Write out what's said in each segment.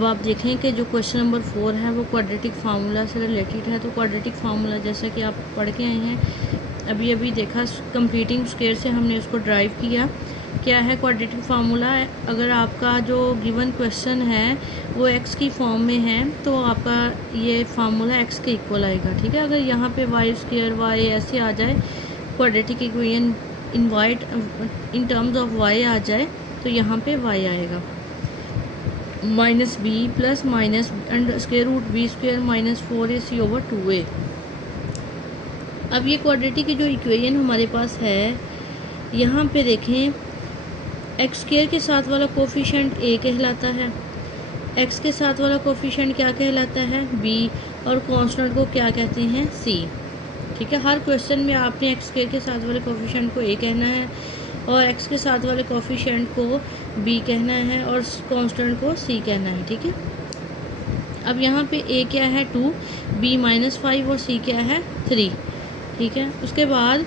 अब आप देखें कि जो क्वेश्चन नंबर 4 है वो क्वाड्रेटिक फार्मूला से रिलेटेड है। तो क्वाड्रेटिक फार्मूला जैसा कि आप पढ़ के आए हैं, अभी अभी देखा, कंप्लीटिंग स्क्वायर से हमने उसको ड्राइव किया। क्या है क्वाड्रेटिक फार्मूला? अगर आपका जो गिवन क्वेश्चन है वो एक्स की फॉर्म में है तो आपका ये फार्मूला एक्स के इक्वल आएगा, ठीक है। अगर यहाँ पे वाई स्क्वायर वाई ऐसे आ जाए, quadratic equation in terms of Y आ जाए, तो यहाँ पे वाई आएगा minus B plus minus under square root B square minus 4ac/2a। अब ये क्वाड्रेटिक की जो इक्वेशन हमारे पास है, यहाँ पे देखें, एक्स स्क्वायर के साथ वाला कोफिशिएंट a कहलाता है, x के साथ वाला कोफिशिएंट क्या कहलाता है, b, और कांस्टेंट को क्या कहते हैं, c, ठीक है। हर क्वेश्चन में आपने एक्स स्क्वायर के साथ वाले कोफिशिएंट को a कहना है और x के साथ वाले कोफिशिएंट को b कहना है और कांस्टेंट को c कहना है, ठीक है। अब यहाँ पे a क्या है 2, b -5 और c क्या है 3, ठीक है। उसके बाद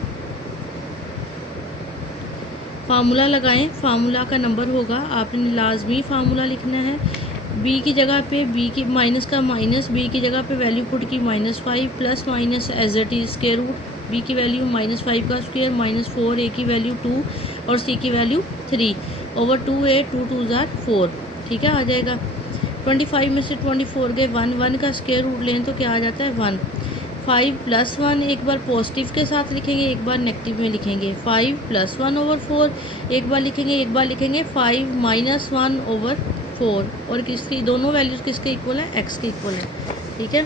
फार्मूला लगाएं, फार्मूला का नंबर होगा, आपने लाजमी फार्मूला लिखना है। b की जगह पे b की माइनस का माइनस, b की जगह पे वैल्यू पुट की -5 plus minus as it is square root b की वैल्यू -5 का स्क्वायर -4 a की वैल्यू 2 और c की वैल्यू 3/2a 2 2 ज़ार 4, ठीक है, आ जाएगा। 25 में से 24 गए 1 का स्क्वायर रूट लें तो क्या आ जाता है 1। 5 + 1 एक बार पॉजिटिव के साथ लिखेंगे, एक बार नेगेटिव में लिखेंगे। 5 + 1/4 एक बार लिखेंगे, एक बार लिखेंगे 5 - 1/4, और किसकी दोनों वैल्यूज़ किसके इक्वल है, एक्स के इक्वल है, ठीक है।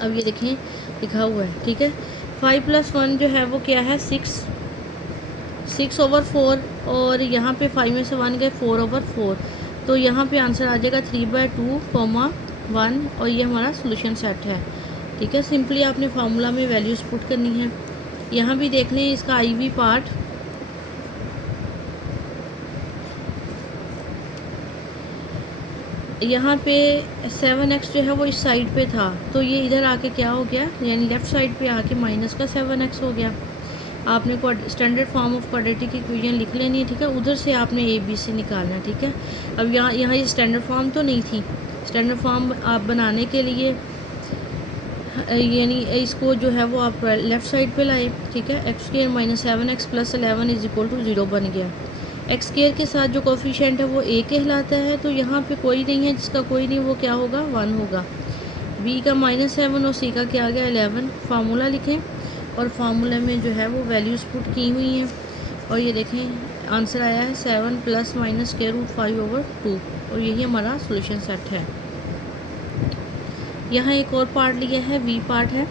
अब ये देखें लिखा हुआ है, ठीक है। 5 + 1 जो है वो क्या है 6/4, और यहाँ पे 5 में से 1 गए 4/4, तो यहाँ पे आंसर आ जाएगा 3/2, 1, और ये हमारा सोल्यूशन सेट है, ठीक है। सिंपली आपने फार्मूला में वैल्यूज पुट करनी है। यहाँ भी देख लें इसका IV पार्ट, यहाँ पे 7x जो है वो इस साइड पे था, तो ये इधर आके क्या हो गया, यानी लेफ़्ट साइड पे आके माइनस का 7x हो गया। आपने standard form of quadratic equation लिख लेनी है, ठीक है। उधर से आपने AB से निकालना है, ठीक है। अब यहाँ ये स्टैंडर्ड फॉर्म तो नहीं थी, स्टैंडर्ड फॉर्म आप बनाने के लिए यानी इसको जो है वो आप लेफ़्ट साइड पे लाए, ठीक है। x² - 7x + 11 = 0 बन गया। x² के साथ जो कोफिशिएंट है वो a कहलाता है, तो यहाँ पे कोई नहीं है, जिसका कोई नहीं वो क्या होगा 1 होगा। b का -7 और c का क्या आ गया 11। फार्मूला लिखें और फार्मूला में जो है वो वैल्यूज़ पुट की हुई हैं, और ये देखें आंसर आया है 7 ± √5/2, और यही हमारा सोल्यूशन सेट है। यहाँ एक और पार्ट लिया है, v पार्ट है,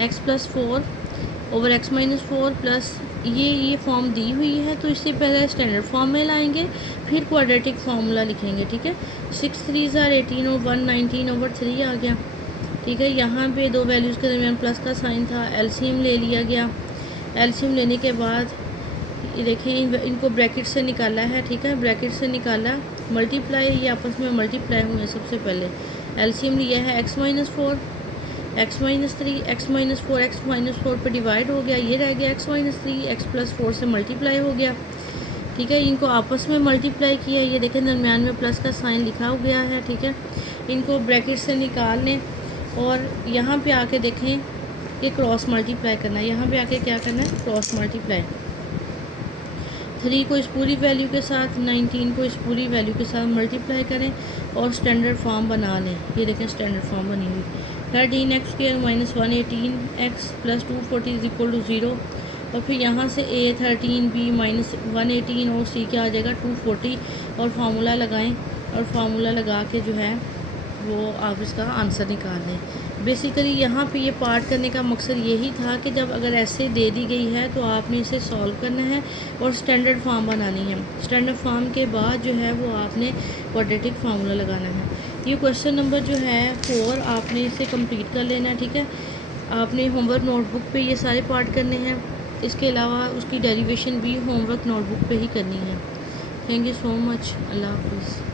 x + 4/x - 4 प्लस ये फॉर्म दी हुई है, तो इससे पहले स्टैंडर्ड फॉर्म में लाएंगे, फिर क्वाड्रेटिक फार्मूला लिखेंगे, ठीक है। 6 3 ज़ार 18 और 1 19/3 आ गया, ठीक है। यहाँ पे दो वैल्यूज़ के दरमियान प्लस का साइन था, एलसीएम ले लिया गया। एलसीएम लेने के बाद ये देखें इनको ब्रैकेट से निकाला है, ठीक है, ब्रैकेट से निकाला, मल्टीप्लाई, ये आपस में मल्टीप्लाई हुए सबसे पहले। एलसीएम लिया है x - 4 x - 3 x - 4 x - 4 पे डिवाइड हो गया, ये रह गया x - 3 x + 4 से मल्टीप्लाई हो गया, ठीक है। इनको आपस में मल्टीप्लाई किया, ये देखें दरमियान में प्लस का साइन लिखा हो गया है, ठीक है। इनको ब्रैकेट से निकाल लें और यहाँ पे आके देखें कि क्रॉस मल्टीप्लाई करना है, यहाँ पे आके क्या करना है क्रॉस मल्टीप्लाई। 3 को इस पूरी वैल्यू के साथ, 19 को इस पूरी वैल्यू के साथ मल्टीप्लाई करें और स्टैंडर्ड फॉर्म बना लें। ये देखें स्टैंडर्ड फॉर्म बनी हुई, 13x² - 118x + 240 = 0, और फिर यहाँ से a 13 b - 118 और c क्या आ जाएगा 240, और फार्मूला लगाएं, और फार्मूला लगा के जो है वो आप इसका आंसर निकाल लें। बेसिकली यहाँ पे ये पार्ट करने का मकसद यही था कि जब अगर ऐसे दे दी गई है तो आपने इसे सॉल्व करना है और स्टैंडर्ड फॉर्म बनानी है। स्टैंडर्ड फॉर्म के बाद जो है वो आपने क्वाड्रेटिक फार्मूला लगाना है। ये क्वेश्चन नंबर जो है 4 आपने इसे कंप्लीट कर लेना है, ठीक है। आपने होमवर्क नोटबुक पे ये सारे पार्ट करने हैं, इसके अलावा उसकी डेरिवेशन भी होमवर्क नोटबुक पे ही करनी है। थैंक यू सो मच, अल्लाह हाफिज़।